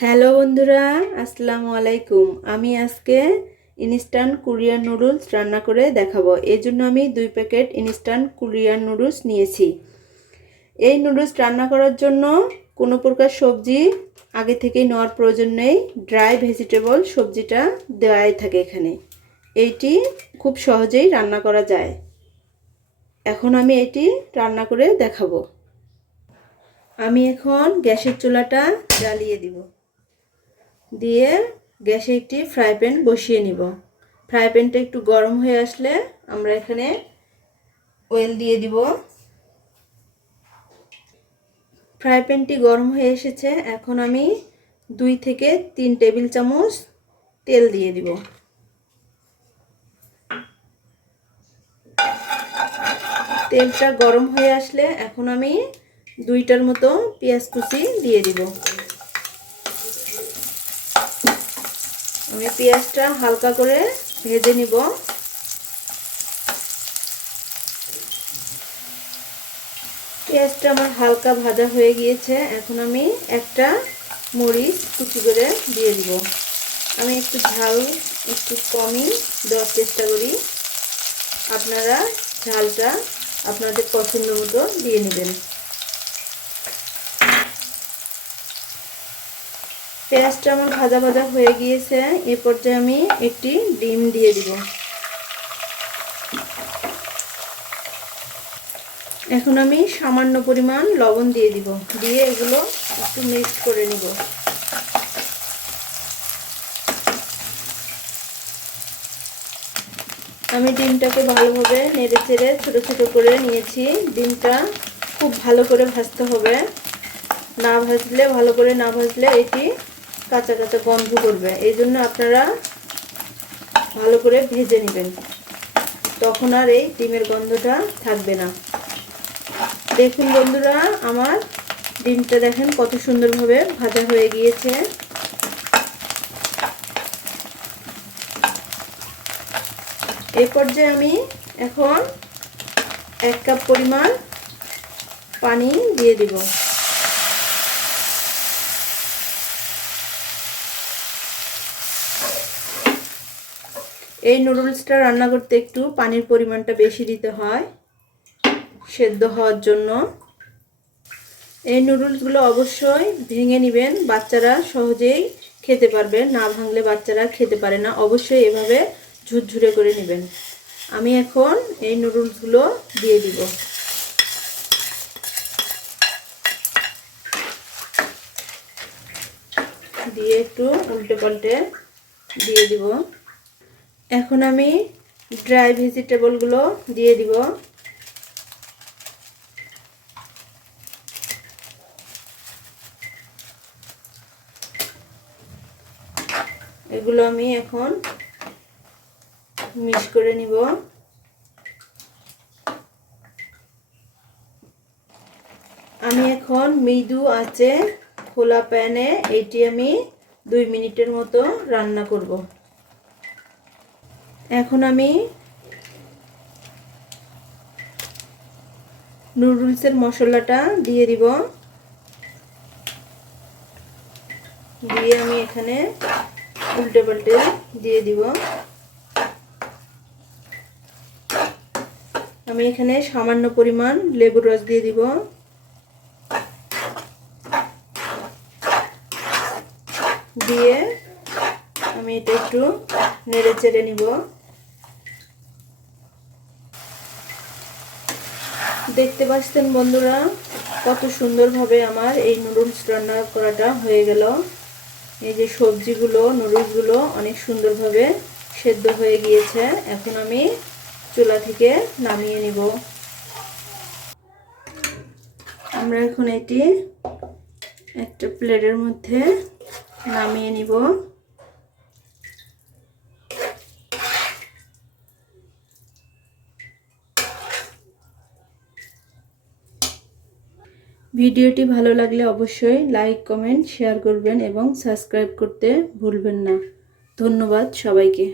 Hello বন্ধুরা, আসসালামু আলাইকুম। আমি আজকে ইনস্ট্যান্ট কোরিয়ান নুডলস রান্না করে দেখাবো। এর জন্য আমি 2 প্যাকেট ইনস্ট্যান্ট কোরিয়ান নুডলস নিয়েছি। এই নুডলস রান্না করার জন্য কোনো প্রকার সবজি আগে থেকেই নেওয়ার প্রয়োজন নেই। ড্রাই ভেজিটেবল সবজিটা দেওয়াই থাকে এখানে। এইটি খুব সহজেই রান্না করা যায়। এখন আমি এটি রান্না করে দেখাবো। আমি এখন গ্যাসের চুলাটা জ্বালিয়ে দিব। দিয়ে গ্যাসে একটি ফ্রাই প্যান বসিয়ে নিব। ফ্রাই প্যানটা একটু গরম হয়ে আসলে আমরা এখানে অয়েল দিয়ে দিব। ফ্রাই প্যানটি গরম হয়ে এসেছে, এখন আমি 2 থেকে 3 টেবিল চামচ তেল দিয়ে দিব। তেলটা গরম হয়ে আসলে এখন আমি 2টার মতো পেঁয়াজ কুচি দিয়ে দিব। আমি পেঁয়াজটা হালকা করে ভেজে নিব। পেঁয়াজটা আমার হালকা ভাজা হয়ে গিয়েছে, এখন আমি একটা মরিচ কুচি করে দিয়ে দিব। আমি একটু ঝাল একটু কমই দেওয়ার চেষ্টা করি, আপনারা ঝালটা আপনাদের পছন্দ মতো দিয়ে নেবেন। পেঁয়াজটা আমার ভাজা ভাজা হয়ে গিয়েছে, এ পর্যায়ে আমি একটি ডিম দিয়ে দিব। এখন আমি সামান্য পরিমাণ লবণ দিয়ে দিব, দিয়ে এগুলো একটু মিক্স করে নিব। আমি ডিমটাকে ভালোভাবে নেড়ে চেড়ে ছোটো ছোটো করে নিয়েছি। ডিমটা খুব ভালো করে ভাজতে হবে, না ভাজলে ভালো করে না ভাজলে এটি কাঁচা কাঁচা গন্ধ করবে। এই জন্য আপনারা ভালো করে ভেজে নেবেন, তখন আর এই ডিমের গন্ধটা থাকবে না। দেখুন বন্ধুরা, আমার ডিমটা দেখেন কত সুন্দরভাবে ভাজা হয়ে গিয়েছে। এই পর্যায়ে আমি এখন 1 কাপ পরিমাণ পানি দিয়ে দিব। এই নুডলসটা রান্না করতে একটু পানির পরিমাণটা বেশি দিতে হয় সেদ্ধ হওয়ার জন্য। এই নুডলসগুলো অবশ্যই ভেঙে নেবেন, বাচ্চারা সহজেই খেতে পারবে। না ভাঙলে বাচ্চারা খেতে পারে না, অবশ্যই এভাবে ঝুরঝুরে করে নেবেন। আমি এখন এই নুডলসগুলো দিয়ে দিব। দিয়ে একটু উল্টে পাল্টে দিয়ে দিব। এখন আমি ড্রাই ভেজিটেবলগুলো দিয়ে দিব। এগুলো আমি এখন মিক্স করে নিব। আমি এখন মৃদু আঁচে খোলা প্যানে এটি আমি 2 মিনিটের মতো রান্না করব। এখন আমি নুডলসের মশলাটা দিয়ে দিব। দিয়ে আমি এখানে উল্টে পাল্টে দিয়ে দিব। আমি এখানে সামান্য পরিমাণ লেবুর রস দিয়ে দিব। দিয়ে আমি এটা একটু নেড়ে চেড়ে নিব। দেখতে পাচ্ছেন বন্ধুরা, কত সুন্দরভাবে আমার এই নুডলস রান্না করাটা হয়ে গেল। এই যে সবজিগুলো নুডলসগুলো অনেক সুন্দরভাবে সেদ্ধ হয়ে গিয়েছে। এখন আমি চুলা থেকে নামিয়ে নিব। আমরা এখন এটি একটা প্লেটের মধ্যে নামিয়ে নিব। ভিডিওটি ভালো লাগলে অবশ্যই লাইক কমেন্ট শেয়ার করবেন এবং সাবস্ক্রাইব করতে ভুলবেন না। ধন্যবাদ সবাইকে।